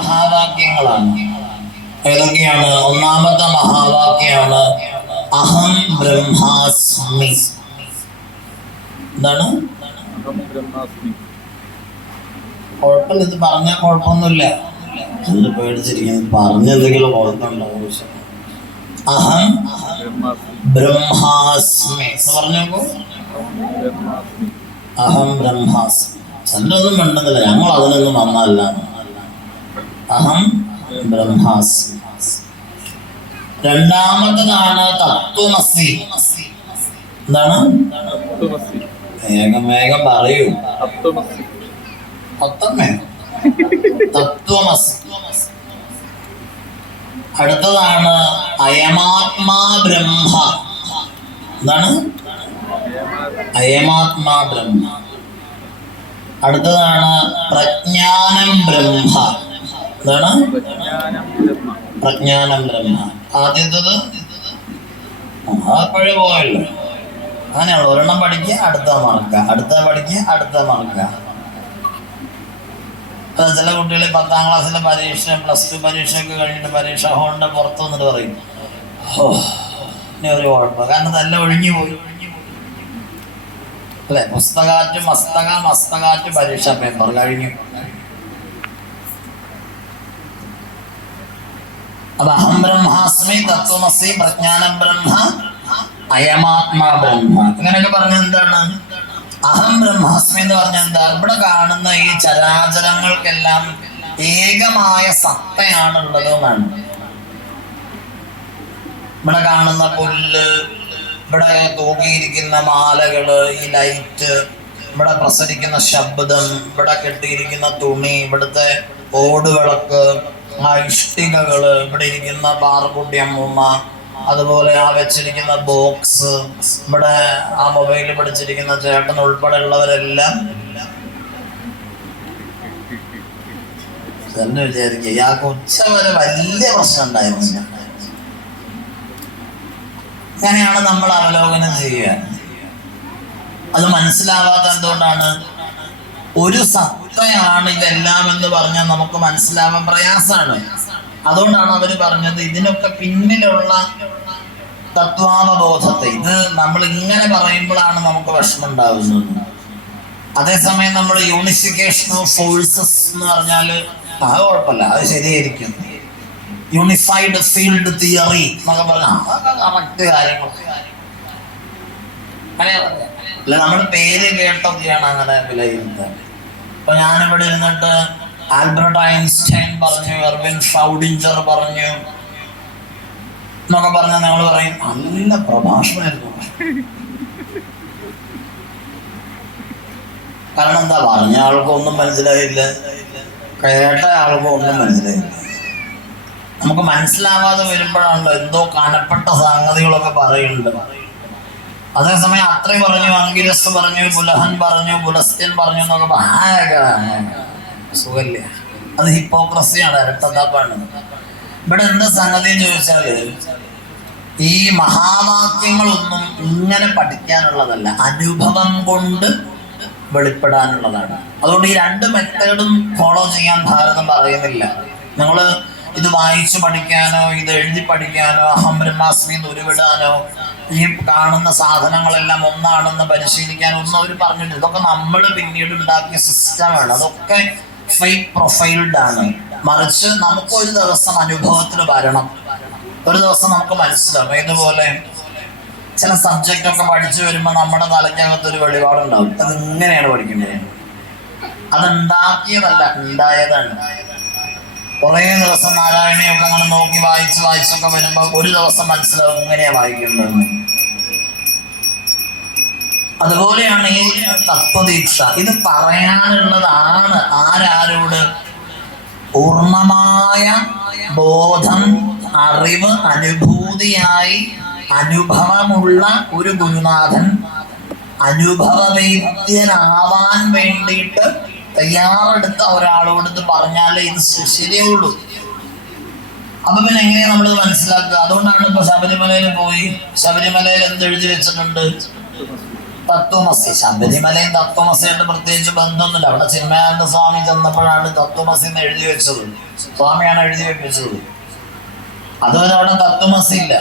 മഹാവാക്യങ്ങളാണ്. ഏതൊക്കെയാണ്? ഒന്നാമത്തെ മഹാവാക്യമാണ് അഹം ബ്രഹ്മാസ്മി. എന്താണ്? കുഴപ്പമില്ല, ഇത് പറഞ്ഞാൽ കുഴപ്പമൊന്നുമില്ല. എന്ത് പേടിച്ചിരിക്കുന്നു? പറഞ്ഞെന്തെങ്കിലും കുഴപ്പമുണ്ടാവും. അഹം ബ്രഹ്മാസ്മി എന്ന് പറഞ്ഞോക്കൂ. അഹം ബ്രഹ്മാസ്മി. ചിലരൊന്നും വേണ്ടതില്ല, ഞങ്ങൾ അതിനൊന്നും വന്നല്ല. അഹം ബ്രഹ്മാസ്മി. രണ്ടാമത്തതാണ് തത്വമസി. എന്താണ്? വേഗം വേഗം പറയൂ. തത്വമസി. അടുത്തതാണ് അയമാത്മാ ബ്രഹ്മ. എന്താണ്? അയമാത്മാ ബ്രഹ്മ. അടുത്തതാണ് പ്രജ്ഞാനം ബ്രഹ്മ. എന്താണ്? പ്രജ്ഞാനം ബ്രഹ്മ. ആദ്യത്തത് അപ്പോഴേ പോയല്ലോ. അങ്ങനെയുള്ള ഒരെണ്ണം പഠിക്കുക, അടുത്ത മറക്കുക, അടുത്ത പഠിക്കുക, അടുത്ത മറക്കുക. അത് ചില കുട്ടികൾ 10ാം ക്ലാസ്സിലെ പരീക്ഷ, +2 പരീക്ഷയൊക്കെ കഴിഞ്ഞിട്ട് പരീക്ഷ ഹോളിന്റെ പുറത്തു വന്നിട്ട് പറയും, ഓ ഇനി ഒരു കുഴപ്പം, കാരണം നല്ല ഒഴിഞ്ഞു പോയി അല്ലെ. പുസ്തകാറ്റ് മസ്തകാറ്റ് പരീക്ഷ പേപ്പർ കഴിഞ്ഞു. അപ്പൊ അഹം ബ്രഹ്മാസ്മി, തത്വമസി, പ്രജ്ഞാനം ബ്രഹ്മ, അയമാത്മാ ബ്രഹ്മ. ഇങ്ങനെയൊക്കെ പറഞ്ഞ എന്താണ്? അഹം ബ്രഹ്മാസ്മി എന്ന് പറഞ്ഞ എന്താ? ഇവിടെ കാണുന്ന ഈ ചരാചരങ്ങൾക്കെല്ലാം ഏകമായ സത്തയാണുള്ളത് എന്നാണ്. ഇവിടെ കാണുന്ന പുല്ല്, ഇവിടെ തൂക്കിയിരിക്കുന്ന മാലകള്, ഈ ലൈറ്റ്, ഇവിടെ പ്രസരിക്കുന്ന ശബ്ദം, ഇവിടെ കെട്ടിയിരിക്കുന്ന തുണി, ഇവിടുത്തെ ഓടുവിളക്ക്, ആ ഇഷ്ടികകള്, ഇവിടെ ഇരിക്കുന്ന പാറക്കുട്ടി അമ്മൂമ്മ, അതുപോലെ ആ വെച്ചിരിക്കുന്ന ബോക്സ്, ഇവിടെ ആ മൊബൈലിൽ പിടിച്ചിരിക്കുന്ന ചേട്ടൻ ഉൾപ്പെടെ ഉള്ളവരെല്ലാം തന്നെ വിചാരിക്കുക ഇയാൾക്ക് ഉച്ച വരെ വലിയ പ്രശ്നം ഉണ്ടായിരുന്നില്ല. അങ്ങനെയാണ് നമ്മൾ അവലോകനം ചെയ്യുക. അത് മനസ്സിലാവാത്ത എന്തുകൊണ്ടാണ്? ഒരു സത്തയാണ് ഇതെല്ലാം എന്ന് പറഞ്ഞാൽ നമുക്ക് മനസ്സിലാവാൻ പ്രയാസമാണ്. അതുകൊണ്ടാണ് അവര് പറഞ്ഞത് ഇതിനൊക്കെ പിന്നിലുള്ള തത്വാവബോധത്തെ, ഇത് നമ്മൾ ഇങ്ങനെ പറയുമ്പോഴാണ് നമുക്ക് വിഷമം ഉണ്ടാകുന്നത്. അതേസമയം നമ്മൾ യൂണിഫിക്കേഷൻ ഓഫ് ഫോഴ്സസ് എന്ന് പറഞ്ഞാല് അത് കുഴപ്പമില്ല, അത് ശരിയായിരിക്കും. യൂണിഫൈഡ് ഫീൽഡ് തിയറി എന്നൊക്കെ പറഞ്ഞാൽ കറക്റ്റ് കാര്യങ്ങൾ അല്ല. നമ്മുടെ പേര് കേട്ടൊക്കെയാണ് അങ്ങനെ വിലയിരുത്താൻ. ഇപ്പൊ ഞാനിവിടെ ഇരുന്നിട്ട് ആൽബർട്ട് ഐൻസ്റ്റൈൻ പറഞ്ഞു, എർവിൻ ഷൗഡിഞ്ചർ പറഞ്ഞു എന്നൊക്കെ പറഞ്ഞാൽ ഞങ്ങൾ പറയും നല്ല പ്രഭാഷണമായിരുന്നു. കാരണം എന്താ? പറഞ്ഞ ആൾക്കും ഒന്നും മനസ്സിലായില്ല, കേട്ട ആൾക്കും ഒന്നും മനസ്സിലായില്ല. നമുക്ക് മനസ്സിലാവാതെ വരുമ്പോഴാണല്ലോ എന്തോ കാണപ്പെട്ട സംഗതികളൊക്കെ പറയുന്നുണ്ട്. അതേസമയം അത്രയും പറഞ്ഞു, അങ്കിരസ് പറഞ്ഞു, പുലഹൻ പറഞ്ഞു, പുലസ്ത്യൻ പറഞ്ഞു എന്നൊക്കെ സുഖല്ല. അത് ഹിപ്പോക്രസിയാണ്, ഇരട്ടത്താപ്പാണ്. ഇവിടെ എന്താ സംഗതി എന്ന് ചോദിച്ചാല് ഈ മഹാവാക്യങ്ങളൊന്നും ഇങ്ങനെ പഠിക്കാനുള്ളതല്ല, അനുഭവം കൊണ്ട് വെളിപ്പെടാനുള്ളതാണ്. അതുകൊണ്ട് ഈ രണ്ട് മെത്തേഡും ഫോളോ ചെയ്യാൻ ഭാരതം പറയുന്നില്ല. നിങ്ങള് ഇത് വായിച്ചു പഠിക്കാനോ ഇത് എഴുതി പഠിക്കാനോ അഹം ബ്രഹ്മാസ്മി എന്ന് ഉരുവിടാനോ ഈ കാണുന്ന സാധനങ്ങളെല്ലാം ഒന്നാണെന്ന് പരിശീലിക്കാനോ ഒന്നും അവർ പറഞ്ഞില്ല. ഇതൊക്കെ നമ്മൾ പിന്നീട് ഉണ്ടാക്കിയ സിസ്റ്റമാണ്. അതൊക്കെ ഫേക്ക് പ്രൊഫൈൽഡ് ആണ്. മറിച്ച് നമുക്ക് ഒരു ദിവസം അനുഭവത്തിൽ വരണം, ഒരു ദിവസം നമുക്ക് മനസ്സിലാവും. ഇതുപോലെ ചില സബ്ജക്റ്റ് ഒക്കെ പഠിച്ചു വരുമ്പോൾ നമ്മുടെ തലയ്ക്കകത്ത് ഒരു വെളിപാടുണ്ടാവും, അത് ഇങ്ങനെയാണ് പഠിക്കേണ്ടത്. അതുണ്ടാക്കിയതല്ല, ഉണ്ടായതാണ്. കുറേ ദിവസം നാരായണിയൊക്കെ അങ്ങനെ നോക്കി വായിച്ചൊക്കെ വരുമ്പോൾ ഒരു ദിവസം മനസ്സിലാവും ഇങ്ങനെയാ വായിക്കേണ്ടതെന്ന്. അതുപോലെയാണ് ഈ തത്വദീക്ഷ. ഇത് പറയാനുള്ളതാണ് ആരോട്? പൂർണ്ണമായ ബോധം, അറിവ്, അനുഭൂതിയായി അനുഭവമുള്ള ഒരു ഗുരുനാഥൻ അനുഭവവേദ്യനാവാൻ വേണ്ടിയിട്ട് തയ്യാറെടുത്ത ഒരാളോട് പറഞ്ഞാലേ ഇത് ശരിയുള്ളൂ. അപ്പൊ പിന്നെ എങ്ങനെയാ നമ്മളിത് മനസ്സിലാക്കുക? അതുകൊണ്ടാണ് ഇപ്പൊ ശബരിമലയിൽ പോയി, ശബരിമലയിൽ എന്തെഴുതി വെച്ചിട്ടുണ്ട്? തത്വമസി. ശബരിമലയും തത്വമസിയായിട്ട് പ്രത്യേകിച്ച് ബന്ധമൊന്നുമില്ല. അവിടെ ചിന്മയാനന്ദ സ്വാമി ചെന്നപ്പോഴാണ് തത്വമസി എന്ന് എഴുതി വെച്ചത്. സ്വാമിയാണ് എഴുതി വെപ്പിച്ചത്. അതുവരെ അവിടെ തത്വമസി ഇല്ല.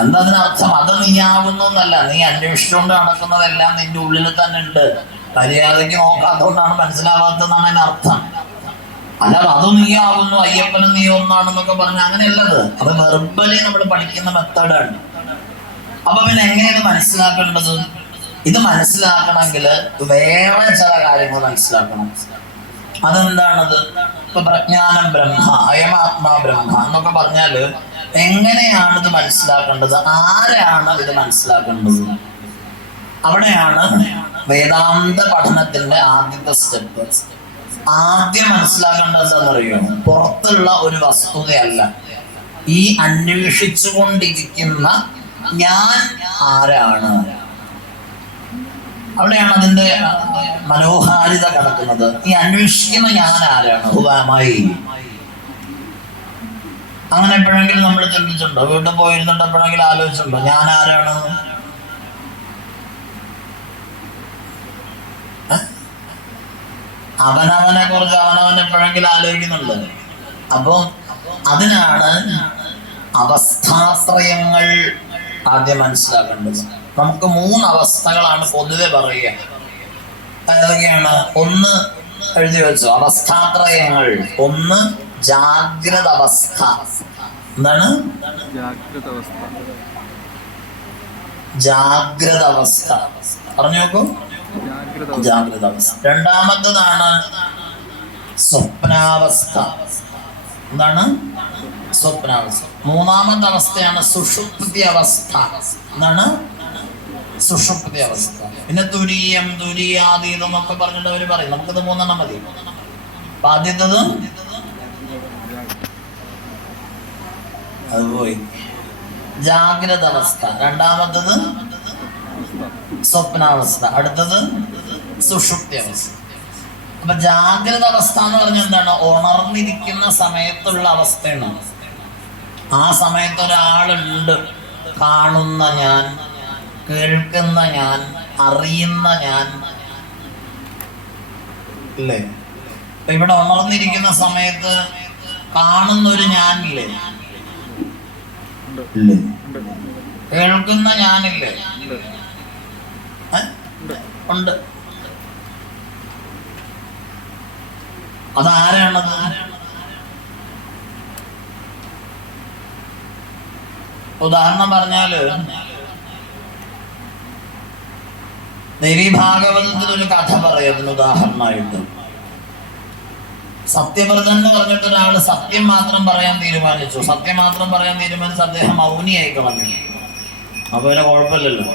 എന്താ അതിനർത്ഥം? അത് നീയാകുന്നു എന്നല്ല, നീ അന്വേഷിച്ചുകൊണ്ട് നടക്കുന്നതെല്ലാം നിന്റെ ഉള്ളിൽ തന്നെ ഉണ്ട്. മര്യാദയ്ക്ക് നോക്കാത്തതുകൊണ്ടാണ് മനസ്സിലാവാത്തതെന്നാണ് അതിനർത്ഥം. അല്ലാതെ അത് നീയാകുന്നു, അയ്യപ്പനും നീ ഒന്നാണെന്നൊക്കെ പറഞ്ഞ അങ്ങനെയല്ലത്. അത് വെർബലി നമ്മൾ പഠിക്കുന്ന മെത്തേഡാണ്. അപ്പൊ പിന്നെ എങ്ങനെയാണ് മനസ്സിലാക്കേണ്ടത്? ഇത് മനസ്സിലാക്കണമെങ്കിൽ വേറെ ചില കാര്യങ്ങൾ മനസ്സിലാക്കണം. അതെന്താണത്? ഇപ്പൊ പ്രജ്ഞാനം ബ്രഹ്മ, അയമാത്മാ ബ്രഹ്മ എന്നൊക്കെ പറഞ്ഞാല് എങ്ങനെയാണ് ഇത് മനസ്സിലാക്കേണ്ടത്? ആരാണ് ഇത് മനസ്സിലാക്കേണ്ടത്? അവിടെയാണ് വേദാന്ത പഠനത്തിന്റെ ആദ്യത്തെ സ്റ്റെപ്പ്. ആദ്യം മനസ്സിലാക്കേണ്ടത് എന്താണെന്നറിയോ? പുറത്തുള്ള ഒരു വസ്തുതയല്ല, ഈ അന്വേഷിച്ചു കൊണ്ടിരിക്കുന്ന ഞാൻ ആരാണ്. അവിടെയാണ് അതിന്റെ മനോഹാരിത കിടക്കുന്നത്. ഈ അന്വേഷിക്കുന്ന ഞാൻ ആരാണ്? ഹുവാമായി. അങ്ങനെ എപ്പോഴെങ്കിലും നമ്മൾ ചിന്തിച്ചിട്ടുണ്ടോ? വീട്ടിൽ പോയിരുന്നിട്ട് എപ്പോഴെങ്കിലും ആലോചിച്ചിട്ടുണ്ടോ ഞാൻ ആരാണ്? അവനവനെ കുറിച്ച് അവനവൻ എപ്പോഴെങ്കിലും ആലോചിക്കുന്നുണ്ട്. അപ്പൊ അതിനാണ് അവസ്ഥാത്രയങ്ങൾ ആദ്യം മനസ്സിലാക്കേണ്ടത്. നമുക്ക് 3 അവസ്ഥകളാണ് പൊതുവെ പറയുക. ഏതൊക്കെയാണ്? ഒന്ന് എഴുതി വെച്ചു, അവസ്ഥാത്രയങ്ങൾ. ഒന്ന് ജാഗ്രത അവസ്ഥ. എന്താണ് ജാഗ്രത അവസ്ഥ? പറഞ്ഞു നോക്കൂ. ജാഗ്രത അവസ്ഥ. രണ്ടാമത്തതാണ് സ്വപ്നാവസ്ഥ. എന്താണ്? സ്വപ്നാവസ്ഥ. മൂന്നാമത്തെ അവസ്ഥയാണ് സുഷുപ്തി അവസ്ഥ. എന്താണ്? സുഷുപ്തി അവസ്ഥ. പിന്നെ തുരീയം, തുരീയാതീതം എന്നൊക്കെ പറഞ്ഞിട്ട് അവര് പറയും. നമുക്കിത് 3 മതി. ആദ്യത്തത് അത് പോയി, ജാഗ്രത അവസ്ഥ. രണ്ടാമത്തത് സ്വപ്നാവസ്ഥ. അടുത്തത് സുഷുപ്തി അവസ്ഥ. അപ്പൊ ജാഗ്രത അവസ്ഥ എന്ന് പറഞ്ഞാൽ എന്താണ്? ഉണർന്നിരിക്കുന്ന സമയത്തുള്ള അവസ്ഥയാണ്. ആ സമയത്ത് ഒരാളുണ്ട്, കാണുന്ന ഞാൻ, കേൾക്കുന്ന ഞാൻ, അറിയുന്ന ഞാൻ, അല്ലേ? ഇവിടെ ഉണർന്നിരിക്കുന്ന സമയത്ത് കാണുന്ന ഒരു ഞാനില്ലേ? ഇല്ലേ? കേൾക്കുന്ന ഞാനില്ലേ? ഉണ്ട്. അതാരാണത്? ഉദാഹരണം പറഞ്ഞാല് ദേവി ഭാഗവതത്തിൽ ഒരു കഥ പറയുന്നു ഉദാഹരണമായിട്ട്. സത്യവ്രതൻ എന്ന് പറഞ്ഞിട്ട് ഒരാള് സത്യം മാത്രം പറയാൻ തീരുമാനിച്ചു. സത്യം മാത്രം പറയാൻ തീരുമാനിച്ച് അദ്ദേഹം മൗനിയായി കളഞ്ഞു. അപ്പൊ പിന്നെ കുഴപ്പമില്ലല്ലോ,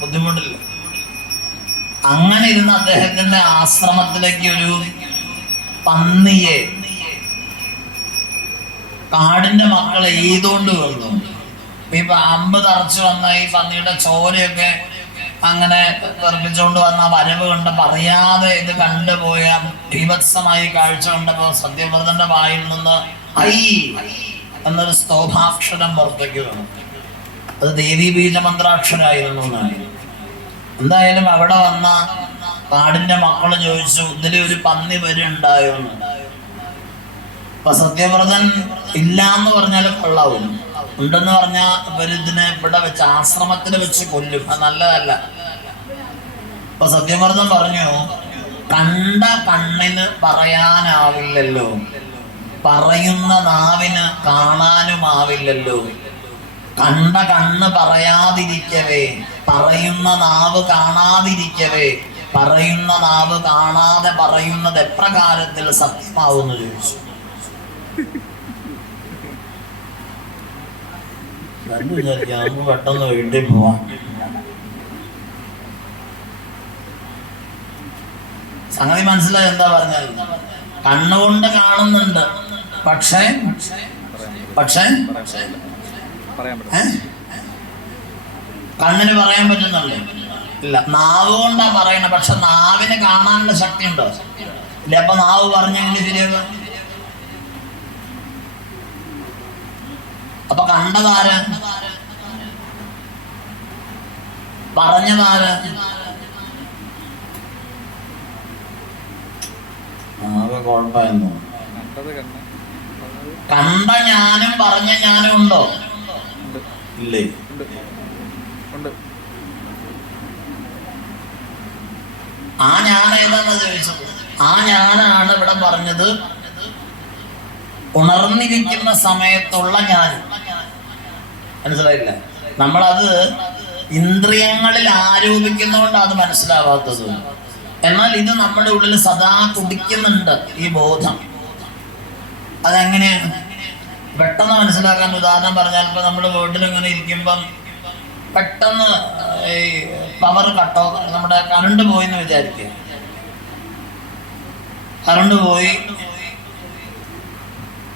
ബുദ്ധിമുട്ടില്ല. അങ്ങനെ ഇരുന്ന് അദ്ദേഹത്തിന്റെ ആശ്രമത്തിലേക്ക് ഒരു പന്നിയെ കാടിന്റെ മക്കൾ എയ്തുകൊണ്ട് വന്നു. ഇപ്പൊ അമ്പ് തറച്ചു വന്ന ഈ പന്നിയുടെ ചോരയൊക്കെ അങ്ങനെ തെറിപ്പിച്ചുകൊണ്ട് വന്ന വരവ് കണ്ട് പറയാതെ ഇത് കണ്ടുപോയ ഭീഭത്സമായി കാഴ്ച കണ്ടപ്പോ സത്യവ്രതന്റെ വായിൽ നിന്ന് ഐ എന്നൊരു സ്തോഭാക്ഷരം പുറത്തേക്ക് വന്നു. അത് ദേവീ ബീജമന്ത്രാക്ഷരായിരുന്നു എന്നാണ്. എന്തായാലും അവിടെ വന്ന കാടിന്റെ മക്കള് ചോദിച്ചു, ഇതില് ഒരു പന്നി വരുണ്ടായോ എന്ന്. അപ്പൊ സത്യവ്രതൻ ഇല്ല എന്ന് പറഞ്ഞാൽ കൊള്ളാവും, ഉണ്ടെന്ന് പറഞ്ഞാൽ ഇവരിതിനെ ഇവിടെ വെച്ച് ആശ്രമത്തിൽ വെച്ച് കൊല്ലും, അത് നല്ലതല്ല. അപ്പൊ സത്യവ്രതൻ പറഞ്ഞു, കണ്ട കണ്ണിന് പറയാനാവില്ലല്ലോ, പറയുന്ന നാവിന് കാണാനുമാവില്ലല്ലോ. കണ്ട കണ്ണ് പറയാതിരിക്കവേ, പറയുന്ന നാവ് കാണാതിരിക്കവേ, പറയുന്ന നാവ് കാണാതെ പറയുന്നത് എപ്രകാരത്തിൽ സത്യമാവുന്നു ചോദിച്ചു. നമുക്ക് പെട്ടെന്ന് വീട്ടിൽ പോവാം. സംഗതി മനസ്സിലായി എന്താ പറഞ്ഞാൽ? കണ്ണുകൊണ്ട് കാണുന്നുണ്ട്, പക്ഷേ കണ്ണിന് പറയാൻ പറ്റുന്നുണ്ട് ഇല്ല. നാവ് കൊണ്ടാ പറയണ, പക്ഷെ നാവിന് കാണാനുള്ള ശക്തി ഉണ്ടോ? ഇല്ല. അപ്പൊ നാവ് പറഞ്ഞെങ്ങനെ ശരിയാകുക? അപ്പൊ കണ്ടതാരാ? പറഞ്ഞതാര്? ആകെ കുഴപ്പമായിരുന്നു. കണ്ട ഞാനും പറഞ്ഞ ഞാനും ഉണ്ടോ? ഇല്ലേ. ആ ഞാൻ ഏതാന്ന് ചോദിച്ചത്. ആ ഞാനാണ് ഇവിടെ പറഞ്ഞത് ഉണർന്നിരിക്കുന്ന സമയത്തുള്ള ഞാൻ. മനസ്സിലായില്ല? നമ്മളത് ഇന്ദ്രിയങ്ങളിൽ ആരോപിക്കുന്നതുകൊണ്ട് അത് മനസ്സിലാവാത്തത്. എന്നാൽ ഇത് നമ്മുടെ ഉള്ളിൽ സദാ തുടിക്കുന്നുണ്ട് ഈ ബോധം. അതെങ്ങനെയാണ് പെട്ടെന്ന് മനസ്സിലാക്കാൻ ഉദാഹരണം പറഞ്ഞാൽ, ഇപ്പൊ നമ്മൾ വീട്ടിലിങ്ങനെ ഇരിക്കുമ്പം പെട്ടെന്ന് ഈ പവർ കട്ടോ, നമ്മുടെ കറണ്ട് പോയി എന്ന് വിചാരിക്കുക. കറണ്ട് പോയി,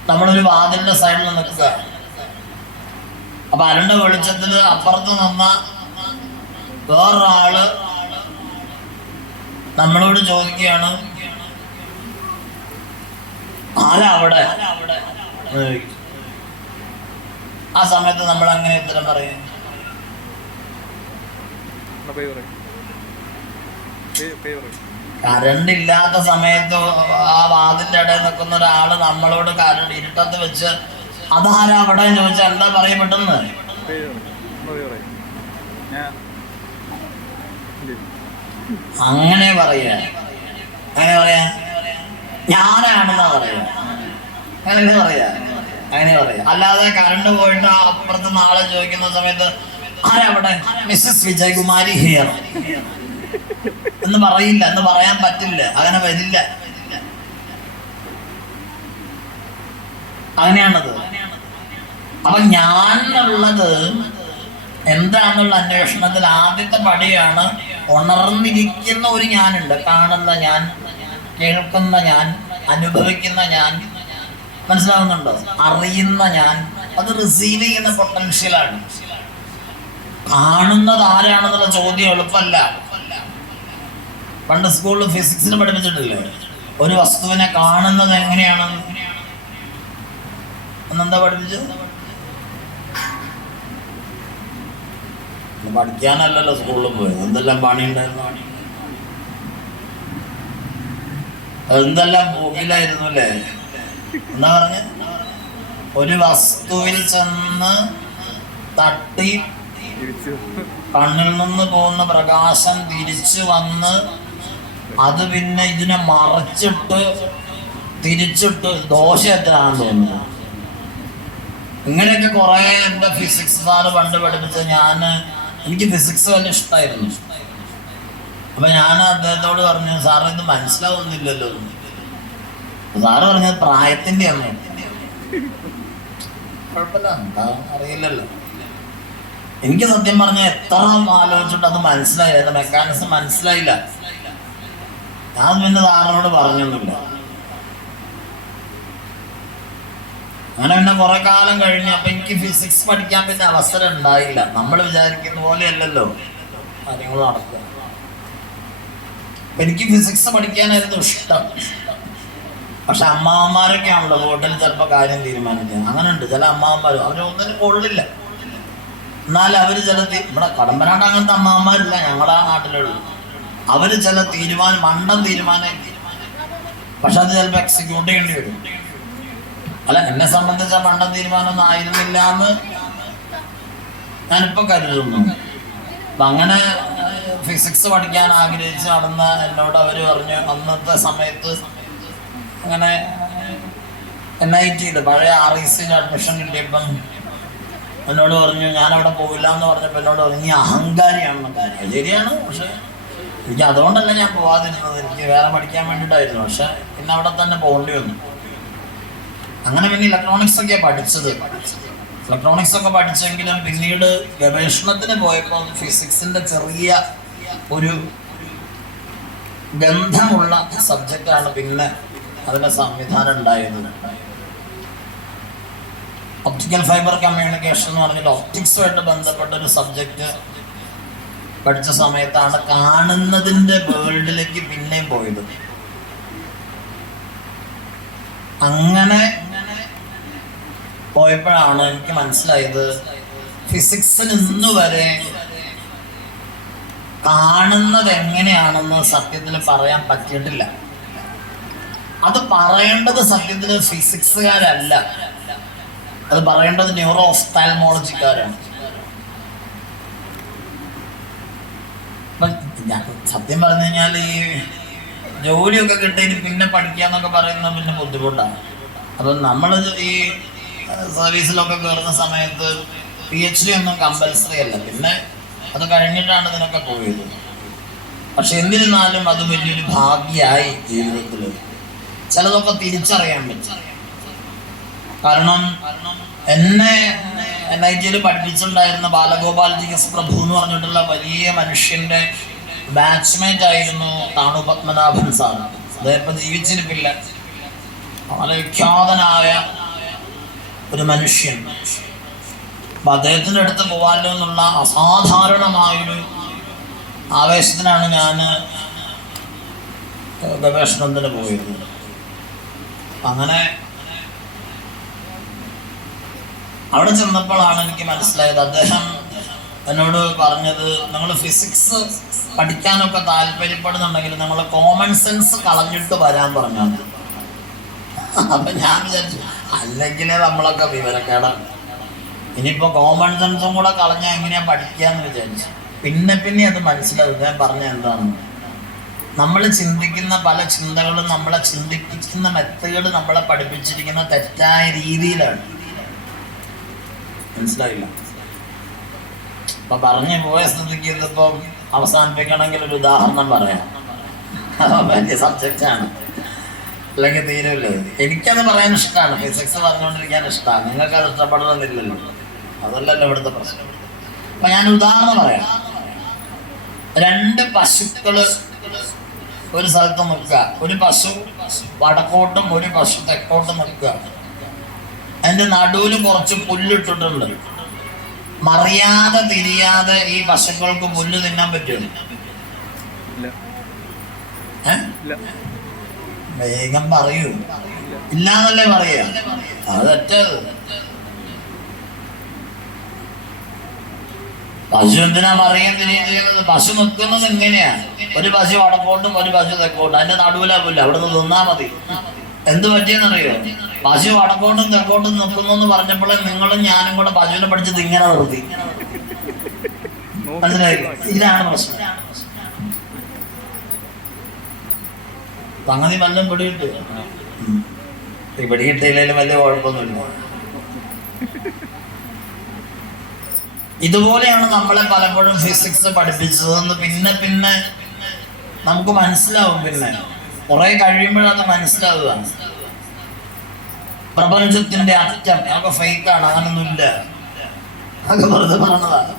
നമ്മളൊരു വാതിലിന്റെ സൈഡിൽ നിൽക്കുക. അപ്പൊ അരണ്ട വെളിച്ചത്തില് അപ്പുറത്ത് നിന്ന വേറൊരാള് നമ്മളോട് ചോദിക്കുകയാണ്, ആരാ അവിടെ? ആ സമയത്ത് നമ്മൾ അങ്ങനെ ഉത്തരം പറയും? കറണ്ട് ഇല്ലാത്ത സമയത്ത് ആ വാതിന്റെ ഇടയിൽ നിൽക്കുന്ന ഒരാള് നമ്മളോട് കറണ്ട് ഇരുട്ടത്ത് വെച്ച് അതാരാ അവിടെ ചോദിച്ചാൽ എന്താ പറയപ്പെട്ടെന്ന്? അങ്ങനെ പറയാ, അങ്ങനെ പറയാ, ഞാനാണെന്നാ പറയാ, അങ്ങനെ പറയാ, അങ്ങനെ പറയാ. അല്ലാതെ കറണ്ട് പോയിട്ട് അപ്പുറത്ത് നാളെ ചോദിക്കുന്ന സമയത്ത് ആരാ അവിടെ? മിസ്സസ് വിജയകുമാരി ഹിയർ എന്ന് പറയില്ല, എന്ന് പറയാൻ പറ്റില്ല, അങ്ങനെ വരില്ല. അങ്ങനെയാണത്. അപ്പൊ ഞാൻ എന്നുള്ളത് എന്താന്നുള്ള അന്വേഷണത്തിൽ ആദ്യത്തെ പടിയാണ് ഉണർന്നിരിക്കുന്ന ഒരു ഞാനുണ്ട്. കാണുന്ന ഞാൻ, കേൾക്കുന്ന ഞാൻ, അനുഭവിക്കുന്ന ഞാൻ, മനസ്സിലാവുന്നുണ്ടോ? അറിയുന്ന ഞാൻ, അത് റിസീവ് ചെയ്യുന്ന പൊട്ടൻഷ്യലാണ്. കാണുന്നത് ആരാണെന്നുള്ള ചോദ്യം എളുപ്പമല്ല. പണ്ട് സ്കൂളിൽ ഫിസിക്സിന് പഠിപ്പിച്ചിട്ടില്ലേ, ഒരു വസ്തുവിനെ കാണുന്നത് എങ്ങനെയാണ് എന്നെന്താ പഠിപ്പിച്ചത്? പഠിക്കാനല്ലല്ലോ സ്കൂളിൽ പോയത്. എന്തെല്ലാം പണി ഉണ്ടായിരുന്നു, എന്തെല്ലാം പോകിലായിരുന്നു അല്ലേ? എന്താ പറഞ്ഞ, ഒരു വസ്തുവിൽ ചെന്ന് തട്ടി കണ്ണിൽ നിന്ന് പോകുന്ന പ്രകാശം തിരിച്ചു വന്ന് അത് പിന്നെ ഇതിനെ മറച്ചിട്ട് തിരിച്ചിട്ട് ദോശ എത്രയാണെന്ന് തോന്നുന്നു. ഇങ്ങനെയൊക്കെ കുറെ എൻ്റെ ഫിസിക്സ് സാറ് പണ്ട് പഠിപ്പിച്ച എനിക്ക് ഫിസിക്സ് വലിയ ഇഷ്ടമായിരുന്നു. അപ്പൊ ഞാൻ അദ്ദേഹത്തോട് പറഞ്ഞു, സാറ് ഇത് മനസ്സിലാവുന്നില്ലല്ലോ. സാറ് പറഞ്ഞത് പ്രായത്തിന്റെ അമ്മ. കുഴപ്പമില്ല, എന്താ അറിയില്ലല്ലോ. എനിക്ക് സത്യം പറഞ്ഞാൽ എത്ര ആലോചിച്ചിട്ട് അത് മനസ്സിലായില്ല, മെക്കാനിസം മനസ്സിലായില്ല. ഞാൻ പിന്നെ സാറിനോട് പറഞ്ഞൊന്നുമില്ല. അങ്ങനെ പിന്നെ കുറെ കാലം കഴിഞ്ഞ് അപ്പൊ എനിക്ക് ഫിസിക്സ് പഠിക്കാൻ പിന്നെ അവസരം ഉണ്ടായില്ല. നമ്മൾ വിചാരിക്കുന്ന പോലെയല്ലല്ലോ കാര്യങ്ങൾ നടക്കുക. എനിക്ക് ഫിസിക്സ് പഠിക്കാനായിരുന്നു ഇഷ്ടം. പക്ഷെ അമ്മാവന്മാരൊക്കെ ആണല്ലോ വീട്ടിൽ ചിലപ്പോൾ കാര്യം തീരുമാനിക്കുക. അങ്ങനെ ഉണ്ട് ചില അമ്മാവന്മാരും, അവരൊന്നിനും കൊള്ളില്ല. എന്നാൽ അവര് ചില ഇവിടെ കടമ്പനാട്ട് അങ്ങനത്തെ അമ്മാവന്മാരില്ല, ഞങ്ങളുടെ ആ നാട്ടിലുള്ളൂ. അവര് ചില മണ്ടൻ തീരുമാനം, പക്ഷെ അത് ചിലപ്പോൾ എക്സിക്യൂട്ട് ചെയ്യേണ്ടി വരും. അല്ല, എന്നെ സംബന്ധിച്ച മണ്ടൻ തീരുമാനമൊന്നും ആയിരുന്നില്ല എന്ന് ഞാനിപ്പോ കരുതുന്നു. അപ്പൊ അങ്ങനെ ഫിസിക്സ് പഠിക്കാൻ ആഗ്രഹിച്ച് നടന്ന എന്നോട് അവര് പറഞ്ഞു, അന്നത്തെ സമയത്ത് അങ്ങനെ NIT പഴയ REC അഡ്മിഷൻ കിട്ടിയപ്പം എന്നോട് പറഞ്ഞു ഞാനവിടെ പോവില്ല എന്ന് പറഞ്ഞപ്പോൾ എന്നോട് പറഞ്ഞു നീ അഹങ്കാരിയാണെന്നൊക്കെ. ശരിയാണ്, പക്ഷെ എനിക്ക് അതുകൊണ്ടല്ല ഞാൻ പോവാതിരുന്നത്, എനിക്ക് വേറെ പഠിക്കാൻ വേണ്ടിയിട്ടായിരുന്നു. പക്ഷെ പിന്നെ അവിടെ തന്നെ പോകേണ്ടി വന്നു. അങ്ങനെ പിന്നെ ഇലക്ട്രോണിക്സ് ഒക്കെ പഠിച്ചത്. ഇലക്ട്രോണിക്സ് ഒക്കെ പഠിച്ചെങ്കിലും പിന്നീട് ഗവേഷണത്തിന് പോയപ്പോൾ ഫിസിക്സിന്റെ ചെറിയ ഒരു ഗന്ധമുള്ള സബ്ജക്റ്റാണ് പിന്നെ അതിന്റെ സംവിധാനം ഉണ്ടായത്. ഒപ്റ്റിക്കൽ ഫൈബർ കമ്മ്യൂണിക്കേഷൻ എന്ന് പറഞ്ഞിട്ട് ഒപ്റ്റിക്സുമായിട്ട് ബന്ധപ്പെട്ട ഒരു സബ്ജക്റ്റ് പഠിച്ച സമയത്താണ് കാണുന്നതിന്റെ വേൾഡിലേക്ക് പിന്നെയും പോയത്. അങ്ങനെ പോയപ്പോഴാണ് എനിക്ക് മനസ്സിലായത് ഫിസിക്സിന് ഇന്ന് വരെ കാണുന്നത് എങ്ങനെയാണെന്ന് സത്യത്തിൽ പറയാൻ പറ്റിയിട്ടില്ല. അത് പറയേണ്ടത് സത്യത്തിൽ ഫിസിക്സുകാരല്ല, അത് പറയേണ്ടത് ന്യൂറോ ഒഫ്താൽമോളജിക്കാരാണ്. സത്യം പറഞ്ഞു കഴിഞ്ഞാൽ ഈ ജോലിയൊക്കെ കിട്ടിയിട്ട് പിന്നെ പഠിക്കാന്നൊക്കെ പറയുന്നത് പിന്നെ ബുദ്ധിമുട്ടാണ്. അപ്പം നമ്മൾ ഈ സർവീസിലൊക്കെ കയറുന്ന സമയത്ത് PhD ഒന്നും കമ്പൽസറി അല്ല, പിന്നെ അത് കഴിഞ്ഞിട്ടാണ് ഇതിനൊക്കെ പോയത്. പക്ഷെ എന്നിരുന്നാലും അത് വലിയൊരു ഭാഗ്യമായി ജീവിതത്തിൽ. ചിലതൊക്കെ തിരിച്ചറിയാൻ പറ്റും. കാരണം എന്നെ NIT പഠിപ്പിച്ചിട്ടുണ്ടായിരുന്ന ബാലഗോപാൽജി എസ് പ്രഭു എന്ന് പറഞ്ഞിട്ടുള്ള വലിയ മനുഷ്യന്റെ ബാച്ച്മേറ്റ് ആയിരുന്നു താണു പത്മനാഭൻ സാർ. അദ്ദേഹം ഇപ്പം ജീവിച്ചിരിപ്പില്ല. വളരെ വിഖ്യാതനായ ഒരു മനുഷ്യൻ. അപ്പം അദ്ദേഹത്തിൻ്റെ അടുത്ത് പോകാമല്ലോ എന്നുള്ള അസാധാരണമായൊരു ആവേശത്തിനാണ് ഞാൻ ഗവേഷണത്തിന് പോയത്. അങ്ങനെ അവിടെ ചെന്നപ്പോഴാണ് എനിക്ക് മനസ്സിലായത്, അദ്ദേഹം എന്നോട് പറഞ്ഞത്, നിങ്ങൾ ഫിസിക്സ് പഠിക്കാനൊക്കെ താല്പര്യപ്പെടുന്നുണ്ടെങ്കിൽ നിങ്ങൾ കോമൺ സെൻസ് കളഞ്ഞിട്ട് വരാൻ പറഞ്ഞു. അപ്പൊ ഞാൻ വിചാരിച്ചു അല്ലെങ്കിലേ നമ്മളൊക്കെ വിവരക്കേടാണ്, ഇനിയിപ്പോ കോമൺ സെൻസും കൂടെ കളഞ്ഞാൽ എങ്ങനെയാ പഠിക്കാന്ന് വിചാരിച്ചു. പിന്നെ അത് മനസ്സിലാവും ഞാൻ പറഞ്ഞ എന്താണെന്ന്. നമ്മൾ ചിന്തിക്കുന്ന പല ചിന്തകളും നമ്മളെ ചിന്തിപ്പിക്കുന്ന മെത്തേഡ് നമ്മളെ പഠിപ്പിച്ചിരിക്കുന്ന തെറ്റായ രീതിയിലാണ്. മനസ്സിലായില്ല? അപ്പൊ പറഞ്ഞു പോയ സ്ഥിതിക്ക് ഇതിപ്പോ അവസാനിപ്പിക്കണമെങ്കിൽ ഒരു ഉദാഹരണം പറയാം. വലിയ സബ്ജക്റ്റാണ്, അല്ലെങ്കിൽ തീരുമല്ലോ. എനിക്കത് പറയാൻ ഇഷ്ടമാണ്, ഫിസിക്സ് പറഞ്ഞുകൊണ്ടിരിക്കാൻ ഇഷ്ടമാണ്. നിങ്ങൾക്ക് അത് ഇഷ്ടപ്പെടണമെന്നില്ലല്ലോ, അതല്ലല്ലോ ഇവിടുത്തെ പ്രശ്നം. അപ്പൊ ഞാൻ ഉദാഹരണം പറയാം. 2 പശുക്കള് ഒരു സ്ഥലത്ത് നിൽക്കുക. ഒരു പശു വടക്കോട്ടും ഒരു പശു തെക്കോട്ടും നിൽക്കുക. അതിന്റെ നടുവിൽ കുറച്ച് പുല്ലിട്ടിട്ടുണ്ട്. മറിയാതെ തിരിയാതെ ഈ പശുക്കൾക്ക് പുല്ല് തിന്നാൻ പറ്റുമോ? വേഗം പറയൂ. ഇല്ലാന്നല്ലേ പറയാ? അത് തെറ്റത്. പശു എന്തിനാ മറിയാൻ തിരിയുന്നത്? പശു നിൽക്കുന്നത് എങ്ങനെയാ? ഒരു പശു വടക്കോട്ടും ഒരു പശു തെക്കോട്ടും, അതിന്റെ നടുവിലാ പുല്ല്, അവിടെ നിന്ന് തിന്നാ മതി. എന്ത് പറ്റിയെന്നറിയോ? പശു വടക്കോട്ടും തെക്കോട്ടും നിൽക്കുന്നു എന്ന് പറഞ്ഞപ്പോൾ നിങ്ങളും ഞാനും കൂടെ പശുവിനെ പഠിച്ചത് ഇങ്ങനെ നിർത്തി. മനസ്സിലായി? ഇതാണ് പ്രശ്നം. സംഗതി വല്ലതും പിടികിട്ട് പിടികിട്ടില്ലെങ്കിലും വലിയ കുഴപ്പമൊന്നുമില്ല. ഇതുപോലെയാണ് നമ്മളെ പലപ്പോഴും ഫിസിക്സ് പഠിപ്പിച്ചതെന്ന് പിന്നെ നമുക്ക് മനസ്സിലാവും. പിന്നെ കുറെ കഴിയുമ്പോഴത് മനസ്സിലാവുക. പ്രപഞ്ചത്തിന്റെ അറ്റം അതൊക്കെ ഫേക്കാണ്, അങ്ങനൊന്നുമില്ല, അതൊക്കെ വെറുതെ പറഞ്ഞതാണ്.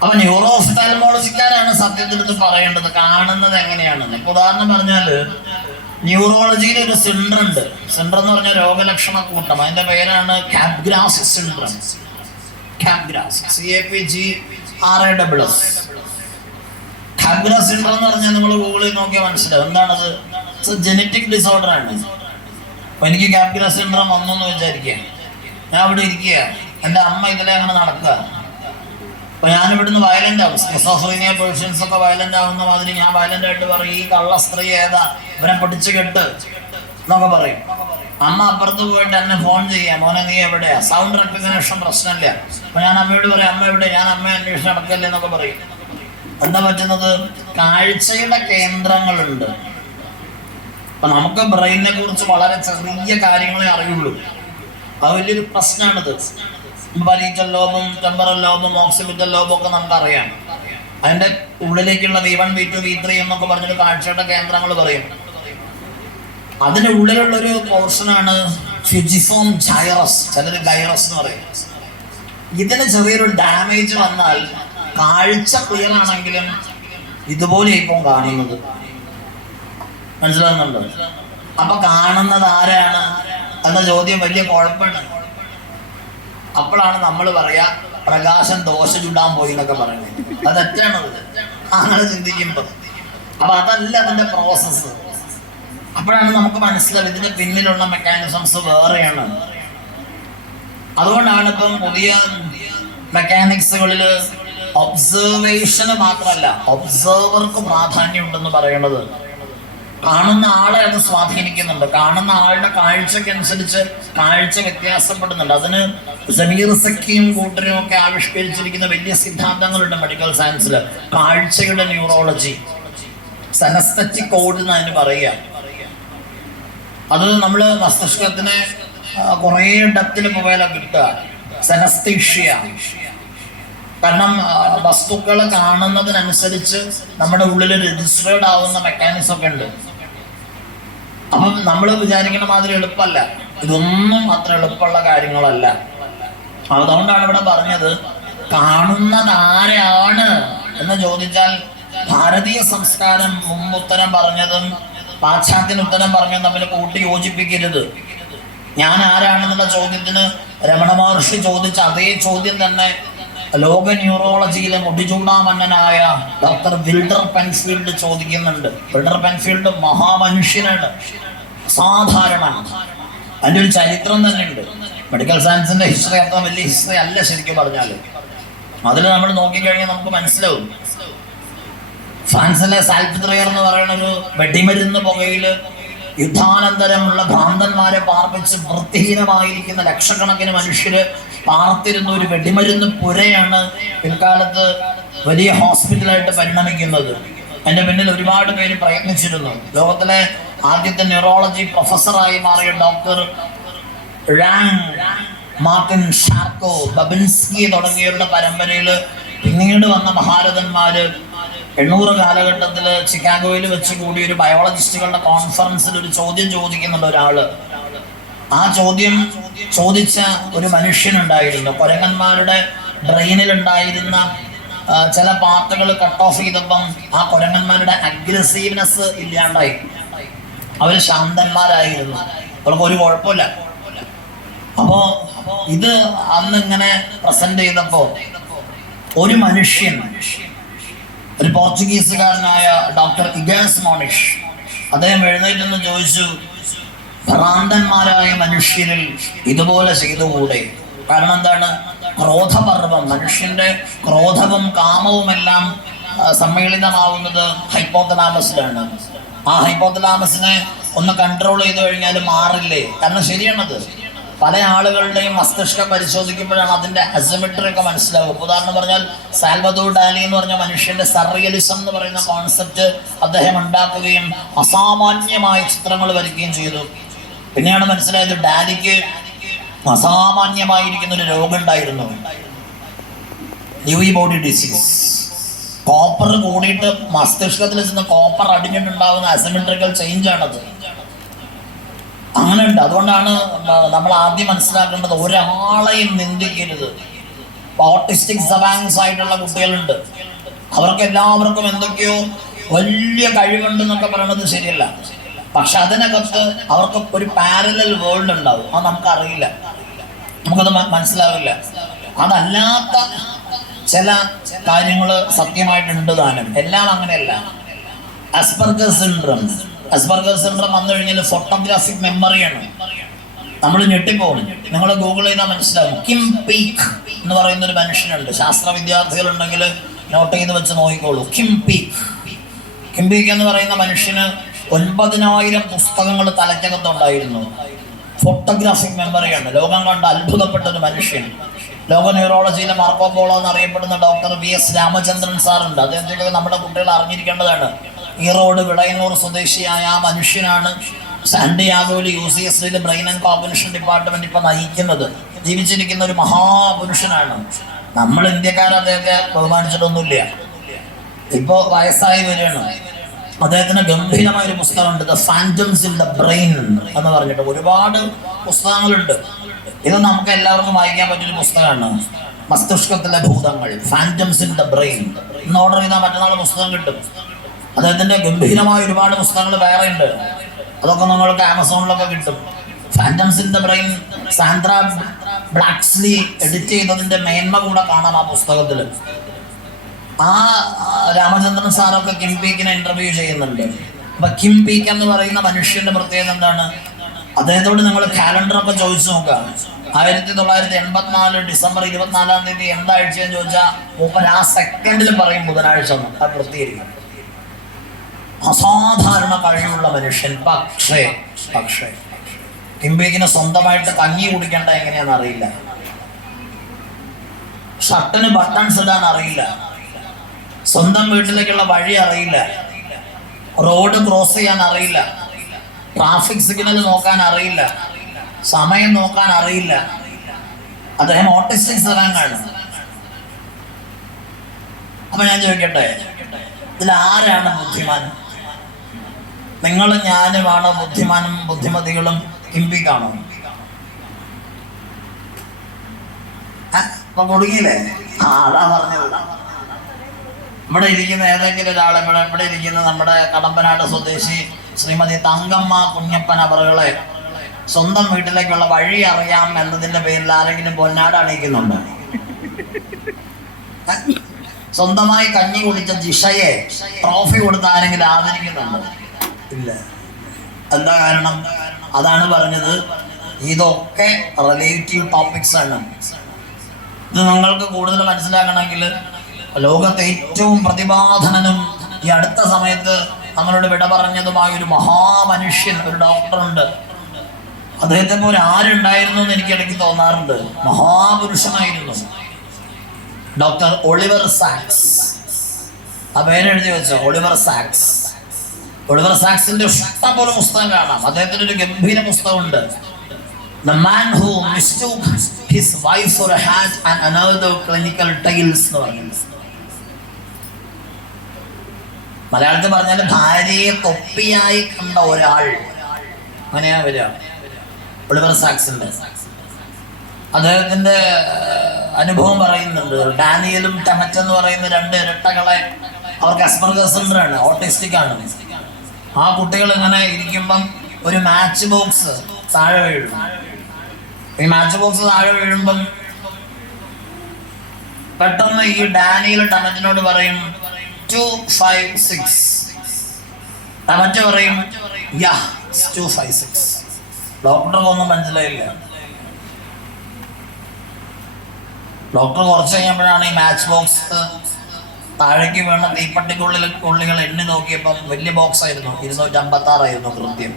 അപ്പൊ ന്യൂറോ ഒഫ്താൽമോളജിക്കാരാണ് സത്യത്തിൽ ഇത് പറയേണ്ടത്, കാണുന്നത് എങ്ങനെയാണെന്ന്. ഇപ്പൊ ഉദാഹരണം പറഞ്ഞാല് ന്യൂറോളജിയിൽ ഒരു സിൻഡ്രം ഉണ്ട്. സിൻഡ്രം എന്ന് പറഞ്ഞാൽ രോഗലക്ഷണ കൂട്ടം. അതിന്റെ പേരാണ് കാപ്ഗ്രാസ് സിൻഡ്രം. കാപ്ഗ്രാസ്, CAPGRASS. കാപ്ഗ്രാസ് സിൻഡ്രം എന്ന് പറഞ്ഞാൽ നിങ്ങൾ ഗൂഗിളിൽ നോക്കിയാൽ മനസ്സിലാവും എന്താണത്. ജനറ്റിക് ഡിസോർഡർ ആണ്. അപ്പൊ എനിക്ക് കാപ്ഗ്രാസ് സിൻഡ്രം വന്നെന്ന് വിചാരിക്കുക. ഞാൻ ഇവിടെ ഇരിക്കുക, എൻ്റെ അമ്മ ഇതിലെ അങ്ങനെ നടക്കുക. അപ്പൊ ഞാൻ ഇവിടുന്ന് വയലന്റ് ആവും. സ്കിസോഫ്രീനിയ പേഴ്സൺസ് ഒക്കെ വയലന്റ് ആവുന്ന മാതിരി ഞാൻ വയലന്റ് ആയിട്ട് പറയും, ഈ കള്ള സ്ത്രീ ഏതാ, ഇവനെ പൊട്ടിച്ച് കെട്ട് എന്നൊക്കെ പറയും. അമ്മ അപ്പുറത്ത് പോയിട്ട് എന്നെ ഫോൺ ചെയ്യാം, മോനെ നീ എവിടെയാ, സൗണ്ട് റെക്കഗ്നേഷൻ പ്രശ്നമില്ല. അപ്പൊ ഞാൻ അമ്മയോട് പറയും, അമ്മ എവിടെ, ഞാൻ അമ്മയെ അന്വേഷിച്ച് നടക്കല്ലേ എന്നൊക്കെ പറയും. എന്താ പറ്റുന്നത്? കാഴ്ചയുടെ കേന്ദ്രങ്ങളുണ്ട്. അപ്പൊ നമുക്ക് ബ്രെയിനെ കുറിച്ച് വളരെ ചെറിയ കാര്യങ്ങളെ അറിയുള്ളൂ. അത് വലിയൊരു പ്രശ്നമാണിത്. പരീറ്റൽ ലോബും ടെമ്പറൽ ലോബും ഓക്സിപിറ്റൽ ലോബും ഒക്കെ നമുക്കറിയാം. അതിന്റെ ഉള്ളിലേക്കുള്ള V1 V2 V3 എന്നൊക്കെ പറഞ്ഞിട്ട് കാഴ്ചയുടെ കേന്ദ്രങ്ങൾ പറയും. അതിന്റെ ഉള്ളിലുള്ളൊരു പോർഷനാണ് ഫ്യൂജിഫോം ഗൈറസ്, ചിലര് ഗൈറസ് എന്ന് പറയും. ഇതിന് ചെറിയൊരു ഡാമേജ് വന്നാൽ കാഴ്ച ക്ലിയർ ആണെങ്കിലും ഇതുപോലെ ഇപ്പം കാണുന്നത്. മനസ്സിലാകുന്നുണ്ടോ? അപ്പൊ കാണുന്നത് ആരാണ് എന്ന ചോദ്യം വലിയ കുഴപ്പമാണ്. അപ്പോഴാണ് നമ്മൾ പറയാ പ്രകാശം ദോശ ചുടാൻ പോയി എന്നൊക്കെ പറയുന്നത്. അത് തെറ്റാണത് അങ്ങനെ ചിന്തിക്കുമ്പോ. അപ്പൊ അതല്ല അതിന്റെ പ്രോസസ്സ്. അപ്പോഴാണ് നമുക്ക് മനസ്സിലാവും ഇതിന്റെ പിന്നിലുള്ള മെക്കാനിസംസ് വേറെയാണ്. അതുകൊണ്ടാണ് ഇപ്പം പുതിയ മെക്കാനിക്സുകളിൽ ഒബ്സർവേഷന് മാത്രമല്ല ഒബ്സർവർക്ക് പ്രാധാന്യം ഉണ്ടെന്ന് പറയുന്നത്. കാണുന്ന ആളെ അത് സ്വാധീനിക്കുന്നുണ്ട്. കാണുന്ന ആളുടെ കാഴ്ചക്കനുസരിച്ച് കാഴ്ച വ്യത്യാസപ്പെടുന്നുണ്ട്. അതിന് സമീർ സക്കിയും കൂട്ടരും ഒക്കെ ആവിഷ്കരിച്ചിരിക്കുന്ന വലിയ സിദ്ധാന്തങ്ങളുണ്ട് മെഡിക്കൽ സയൻസിൽ. കാഴ്ചയുടെ ന്യൂറോളജി, സെനസ്തറ്റിക് കോഡ് എന്ന് അതിന് പറയുക. അത് നമ്മൾ മസ്തിഷ്കത്തിന് കുറേ ഡെപ്തിൽ പോയാലും കിട്ടുക സെനസ്തീഷ്യ. കാരണം വസ്തുക്കൾ കാണുന്നതിനനുസരിച്ച് നമ്മുടെ ഉള്ളിൽ രജിസ്റ്റേർഡ് ആവുന്ന മെക്കാനിസം ഒക്കെ ഉണ്ട്. അപ്പം നമ്മൾ വിചാരിക്കുന്ന മാതിരി എളുപ്പമല്ല, ഇതൊന്നും അത്ര എളുപ്പമുള്ള കാര്യങ്ങളല്ല. അതുകൊണ്ടാണ് ഇവിടെ പറഞ്ഞത് കാണുന്നത് ആരാണ് എന്ന് ചോദിച്ചാൽ ഭാരതീയ സംസ്കാരം മുമ്പ് ഉത്തരം പറഞ്ഞതും പാശ്ചാത്യൻ ഉത്തരം പറഞ്ഞതും തമ്മിൽ കൂട്ടി യോജിപ്പിക്കരുത്. ഞാൻ ആരാണെന്നുള്ള ചോദ്യത്തിന് രമണ മഹർഷി ചോദിച്ച അതേ ചോദ്യം തന്നെ ലോക ന്യൂറോളജിയിലെ മുടിചൂടാമന്നനായ ഡോക്ടർ വിൽഡർ പെൻഫീൽഡ് ചോദിക്കുന്നുണ്ട്. വിൽഡർ പെൻഫീൽഡ് മഹാമനുഷ്യനാണ്, സാധാരണ. അതിൻ്റെ ഒരു ചരിത്രം തന്നെ ഉണ്ട്. മെഡിക്കൽ സയൻസിന്റെ ഹിസ്റ്ററി അത്ര വലിയ ഹിസ്റ്ററി അല്ല ശരിക്കും പറഞ്ഞാൽ. അതിൽ നമ്മൾ നോക്കിക്കഴിഞ്ഞാൽ നമുക്ക് മനസ്സിലാവും. ഫ്രാൻസിലെ സാൽപത്രിയർ എന്ന് പറയുന്ന ഒരു വെടിമരുന്ന് പുകയിൽ യുദ്ധാനന്തരമുള്ള ഭ്രാന്തന്മാരെ പാർപ്പിച്ച് വൃത്തിഹീനമായിരിക്കുന്ന ലക്ഷക്കണക്കിന് മനുഷ്യര് പാർത്തിരുന്ന ഒരു വെടിമരുന്ന് പുരയാണ് പിൽക്കാലത്ത് വലിയ ഹോസ്പിറ്റലായിട്ട് പരിണമിക്കുന്നത്. അതിന്റെ പിന്നിൽ ഒരുപാട് പേര് പ്രയത്നിച്ചിരുന്നു. ലോകത്തിലെ ആദ്യത്തെ ന്യൂറോളജി പ്രൊഫസറായി മാറിയ ഡോക്ടർ മാർട്ടിൻ ഷാർക്കോ, ബബിൻസ്കി തുടങ്ങിയവരുടെ പരമ്പരയിൽ പിന്നീട് വന്ന മഹാരഥന്മാര് 800 കാലഘട്ടത്തിൽ ചിക്കാഗോയിൽ വെച്ച് കൂടി ഒരു ബയോളജിസ്റ്റുകളുടെ കോൺഫറൻസിൽ ഒരു ചോദ്യം ചോദിക്കുന്നുണ്ട് ഒരാള്. ആ ചോദ്യം ചോദിച്ച ഒരു മനുഷ്യനുണ്ടായിരുന്നു. കുരങ്ങന്മാരുടെ ബ്രെയിനിൽ ഉണ്ടായിരുന്ന ചില പാർട്ടുകൾ കട്ട് ഓഫ് ചെയ്തപ്പം ആ കുരങ്ങന്മാരുടെ അഗ്രസീവ്നെസ് ഇല്ലാണ്ടായി. അവര് ശാന്തന്മാരായിരുന്നു, അവർക്ക് ഒരു കുഴപ്പമില്ല. അപ്പോ ഇത് അന്ന് ഇങ്ങനെ പ്രസന്റ് ചെയ്തപ്പോ ഒരു മനുഷ്യൻ, ഒരു പോർച്ചുഗീസുകാരനായ ഡോക്ടർ ഇഗാസ് മോണിഷ്, അദ്ദേഹം എഴുന്നേറ്റെന്ന് ചോദിച്ചു, ഭ്രാന്തന്മാരായ മനുഷ്യരിൽ ഇതുപോലെ ചെയ്തുകൂടെ? കാരണം എന്താണ്? ക്രോധപർവം, മനുഷ്യന്റെ ക്രോധവും കാമവുമെല്ലാം സമ്മേളിതമാവുന്നത് ഹൈപ്പോതലാമസിലാണ്. ആ ഹൈപ്പോതലാമസിനെ ഒന്ന് കൺട്രോൾ ചെയ്ത് കഴിഞ്ഞാൽ മാറില്ലേ? കാരണം ശരിയാണത്. പല ആളുകളുടെയും മസ്തിഷ്കം പരിശോധിക്കുമ്പോഴാണ് അതിന്റെ അസിമെട്രി ഒക്കെ മനസ്സിലാവും. ഉദാഹരണം പറഞ്ഞാൽ സാൽവദോർ ഡാലി എന്ന് പറഞ്ഞ മനുഷ്യന്റെ സർറിയലിസം എന്ന് പറയുന്ന കോൺസെപ്റ്റ് അദ്ദേഹം ഉണ്ടാക്കുകയും അസാമാന്യമായ ചിത്രങ്ങൾ വരയ്ക്കുകയും ചെയ്തു. പിന്നെയാണ് മനസ്സിലായത് ഡാലിക്ക് അസാമാന്യമായിരിക്കുന്ന ഒരു രോഗം ഉണ്ടായിരുന്നു, ലൂയി ബോഡി ഡിസീസ്. കോപ്പർ കൂടിയിട്ട് മസ്തിഷ്കത്തിൽ ചെന്ന് കോപ്പർ അടിഞ്ഞിട്ടുണ്ടാകുന്ന അസിമെട്രിക്കൽ ചേഞ്ച് ആണത്. അങ്ങനെ ഉണ്ട്. അതുകൊണ്ടാണ് നമ്മൾ ആദ്യം മനസ്സിലാക്കേണ്ടത് ഒരാളെയും നിന്ദിക്കരുത്. ഓട്ടിസ്റ്റിക് സവാങ്സ് ആയിട്ടുള്ള കുട്ടികളുണ്ട്, അവർക്ക് എല്ലാവർക്കും എന്തൊക്കെയോ വലിയ കഴിവുണ്ട് എന്നൊക്കെ പറയുന്നത് ശരിയല്ല. പക്ഷെ അതിനകത്ത് അവർക്ക് ഒരു പാരലൽ വേൾഡ് ഉണ്ടാവും, അത് നമുക്കറിയില്ല, നമുക്കത് മനസ്സിലാവില്ല. അതല്ലാത്ത ചില കാര്യങ്ങൾ സത്യമായിട്ടുണ്ട് താനും. എല്ലാം അങ്ങനെയല്ല. അസ്പെർഗർ സിൻഡ്രം വന്നു കഴിഞ്ഞാൽ ഫോട്ടോഗ്രാഫിക് മെമ്മറിയാണ്. നമ്മൾ ഞെട്ടിപ്പോകും. നിങ്ങൾ ഗൂഗിൾ ചെയ്താൽ മനസ്സിലാവും. കിം പീക്ക് എന്ന് പറയുന്ന ഒരു മനുഷ്യനുണ്ട്. ശാസ്ത്ര വിദ്യാർത്ഥികളുണ്ടെങ്കിൽ നോട്ട് ചെയ്ത് വെച്ച് നോക്കിക്കോളൂ. കിം പീക്ക് എന്ന് പറയുന്ന മനുഷ്യന് 9000 പുസ്തകങ്ങൾ തലയ്ക്കകത്തുണ്ടായിരുന്നു. ഫോട്ടോഗ്രാഫിക് മെമ്മറിയാണ്. ലോകം കണ്ട് അത്ഭുതപ്പെട്ട ഒരു മനുഷ്യൻ. ലോക ന്യൂറോളജിയിലെ മാർക്കോ പോളോ എന്നറിയപ്പെടുന്ന ഡോക്ടർ VS രാമചന്ദ്രൻ സാറുണ്ട്. അദ്ദേഹത്തെ നമ്മുടെ കുട്ടികൾ അറിഞ്ഞിരിക്കേണ്ടതാണ്. ഈറോഡ് വിളയന്നൂർ സ്വദേശിയായ ആ മനുഷ്യനാണ് സാന്റിയാഗോയിൽ UCSD brain and cognition department ഇപ്പൊ നയിക്കുന്നത്. ജീവിച്ചിരിക്കുന്ന ഒരു മഹാപുരുഷനാണ്. നമ്മൾ ഇന്ത്യക്കാർ അദ്ദേഹത്തെ ബഹുമാനിച്ചിട്ടൊന്നുമില്ല. ഇപ്പോ വയസ്സായി വരികയാണ്. അദ്ദേഹത്തിന് ഗംഭീരമായ ഒരു പുസ്തകമുണ്ട്, the phantoms in the brain എന്ന് പറഞ്ഞിട്ട്. ഒരുപാട് പുസ്തകങ്ങളുണ്ട്. ഇത് നമുക്ക് എല്ലാവർക്കും വായിക്കാൻ പറ്റിയൊരു പുസ്തകമാണ്. മസ്തിഷ്കത്തിലെ ഭൂതങ്ങൾ, ഫാന്റംസ് ഇൻ ദ ബ്രെയിൻ എന്ന് ഓർഡർ ചെയ്താൽ മറ്റന്നാൾ പുസ്തകം കിട്ടും. അദ്ദേഹത്തിന്റെ ഗംഭീരമായ ഒരുപാട് പുസ്തകങ്ങൾ വേറെ ഉണ്ട്. അതൊക്കെ നിങ്ങൾക്ക് ആമസോണിലൊക്കെ കിട്ടും. Phantoms in the brain Sandra Blakeslee edit ചെയ്തതിന്റെ മേന്മ കൂടെ കാണാം ആ പുസ്തകത്തിൽ. ആ രാമചന്ദ്രൻ സാറൊക്കെ കിം പീക്കിനെ ഇന്റർവ്യൂ ചെയ്യുന്നുണ്ട്. അപ്പൊ കിം പീക്ക് എന്ന് പറയുന്ന മനുഷ്യന്റെ പ്രത്യേകത എന്താണ്? അദ്ദേഹത്തോട് നിങ്ങൾ കാലണ്ടറൊക്കെ ചോദിച്ചു നോക്കുക. 1984 ഡിസംബർ 24 എന്താഴ്ചയെന്ന് ചോദിച്ചാൽ മൂപ്പർ ആ സെക്കൻഡിൽ പറയും ബുധനാഴ്ച എന്ന്. അത് പ്രത്യേകിക്കും. അസാധാരണ കഴിവുള്ള മനുഷ്യൻ. പക്ഷേ കിംബിക്കിന് സ്വന്തമായിട്ട് കഞ്ഞി കുടിക്കേണ്ട എങ്ങനെയാണെന്ന് അറിയില്ല, ഷർട്ടിന് ബട്ടൺസ് ഇടാൻ അറിയില്ല, സ്വന്തം വീട്ടിലേക്കുള്ള വഴി അറിയില്ല, റോഡ് ക്രോസ് ചെയ്യാൻ അറിയില്ല, ട്രാഫിക് സിഗ്നൽ നോക്കാൻ അറിയില്ല, സമയം നോക്കാൻ അറിയില്ല. അദ്ദേഹം ഓട്ടിസ്റ്റിക് സ്ഥലങ്ങളാണ്. അപ്പൊ ഞാൻ ചോദിക്കട്ടെ, ഇതിൽ ആരാണ് ബുദ്ധിമാൻ? നിങ്ങളും ഞാനുമാണോ ബുദ്ധിമാനും ബുദ്ധിമതികളും കിംബിക്കാണോ? അപ്പൊ കൊടുങ്ങിയില്ലേ? അതാ പറഞ്ഞത്. ഇവിടെ ഇരിക്കുന്ന ഏതെങ്കിലും ഒരാളെ, ഇവിടെ ഇരിക്കുന്ന നമ്മുടെ കടമ്പനാട് സ്വദേശി ശ്രീമതി തങ്കമ്മ കുഞ്ഞപ്പൻ അവറുകളെ സ്വന്തം വീട്ടിലേക്കുള്ള വഴി അറിയാം എന്നതിന്റെ പേരിൽ ആരെങ്കിലും പൊന്നാട് അണിയിക്കുന്നുണ്ടോ? സ്വന്തമായി കഞ്ഞി കുടിച്ച ജിഷയെ ട്രോഫി കൊടുത്ത് ആരെങ്കിലും ആദരിക്കുന്നുണ്ടോ? ഇല്ല. എന്താ കാരണം? അതാണ് പറഞ്ഞത്, ഇതൊക്കെ റിലേറ്റീവ് ടോപ്പിക്സ് ആണ്. ഇത് നിങ്ങൾക്ക് കൂടുതൽ മനസ്സിലാക്കണമെങ്കിൽ ലോകത്തെ ഏറ്റവും പ്രതിഭാധനനും ഈ അടുത്ത സമയത്ത് നമ്മളോട് വിട പറഞ്ഞതുമായ ഒരു മഹാമനുഷ്യൻ, ഒരു ഡോക്ടറുണ്ട്. അദ്ദേഹത്തെ പോലെ ആരുണ്ടായിരുന്നു എന്ന് എനിക്കിടയ്ക്ക് തോന്നാറുണ്ട്. മഹാപുരുഷനായിരുന്നു ഡോക്ടർ ഒളിവർ സാക്സ്. ആ പേരെഴുതി വെച്ചോ, ഒളിവർ സാക്സ്. ഒളിവർ സാക്സിന്റെ ഇഷ്ടംപോലെ പുസ്തകം കാണാം. അദ്ദേഹത്തിന്റെ ഒരു ഗംഭീര പുസ്തകമുണ്ട്, The Man Who Mistook His Wife for a Hat and Another Clinical Tales എന്ന് പറയുന്നത്. മലയാളത്തിൽ പറഞ്ഞാൽ ഭാര്യയെ തൊപ്പിയായി കണ്ട ഒരാൾ, അങ്ങനെയാ വരിക. ഒളിവർ സാക്സിന്റെ അദ്ദേഹത്തിന്റെ അനുഭവം പറയുന്നുണ്ട്. ഡാനിയലും ടെമറ്റ് എന്ന് പറയുന്ന രണ്ട് ഇരട്ടകളെ, അവർക്ക് അസ്പെർഗർ സിൻഡ്രോം ആണ്, ഓട്ടിസ്റ്റിക് ആണ്. ആ കുട്ടികൾ ഇങ്ങനെ ഇരിക്കുമ്പം ഒരു മാച്ച് ബോക്സ് താഴെ വീഴും. ഈ മാച്ച് ബോക്സ് താഴെ വീഴുമ്പം പെട്ടെന്ന് ഈ ഡാനിയൽ ടെമറ്റിനോട് പറയും 256. ടെമറ്റ് പറയും 256. ഡോക്ടർക്കൊന്നും മനസ്സിലായില്ല. ഡോക്ടർ കുറച്ച് കഴിഞ്ഞപ്പോഴാണ് ഈ മാച്ച് ബോക്സ് താഴേക്ക് വീണ തീപ്പട്ടിക്കുള്ളികൾ എണ്ണി നോക്കിയപ്പം വലിയ ബോക്സ് ആയിരുന്നു, 256 ആയിരുന്നു കൃത്യം.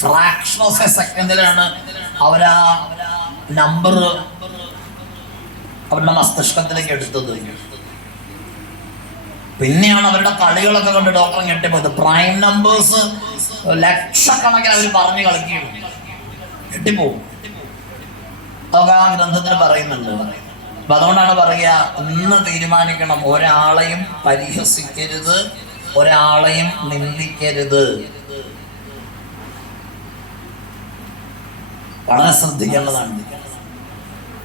ഫ്രാക്ഷൻ ഓഫ് എ സെക്കൻഡിലാണ് അവരാ നമ്പർ അവരുടെ മസ്തിഷ്കത്തിലേക്ക് എടുത്തത്. പിന്നെയാണ് അവരുടെ കളികളൊക്കെ കണ്ട് ഡോക്ടർ ഞെട്ടിപ്പോയത്. പ്രൈം നമ്പേഴ്സ് ലക്ഷക്കണക്കിന് അവർ പറഞ്ഞു കളിക്കുകയാണ്, ഞെട്ടിപ്പോവും. അതൊക്കെ ആ ഗ്രന്ഥത്തിൽ പറയുന്നുണ്ട്. അപ്പൊ അതുകൊണ്ടാണ് പറയുക, ഇന്ന് തീരുമാനിക്കണം, ഒരാളെയും പരിഹസിക്കരുത്, ഒരാളെയും നിന്ദിക്കരുത്. വളരെ ശ്രദ്ധിക്കേണ്ടതാണ്.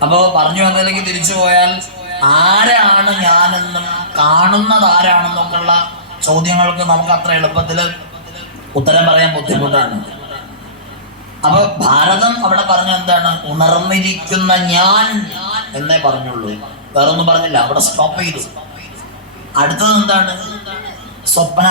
അപ്പോൾ പറഞ്ഞു വന്നതിലേക്ക് തിരിച്ചു പോയാൽ, ആരാണ് ഞാനെന്നും കാണുന്നത് ആരാണെന്നൊക്കെയുള്ള ചോദ്യങ്ങൾക്ക് നമുക്ക് അത്ര എളുപ്പത്തിൽ ഉത്തരം പറയാൻ ബുദ്ധിമുട്ടാണ്. അപ്പൊ ഭാരതം അവിടെ പറഞ്ഞ എന്താണ്? ഉണർന്നിരിക്കുന്ന ഞാൻ എന്നേ പറഞ്ഞുള്ളൂ, വേറൊന്നും പറഞ്ഞില്ല. അവിടെ സ്റ്റോപ്പ് ചെയ്തു. അടുത്തത് എന്താണ്? സ്വപ്ന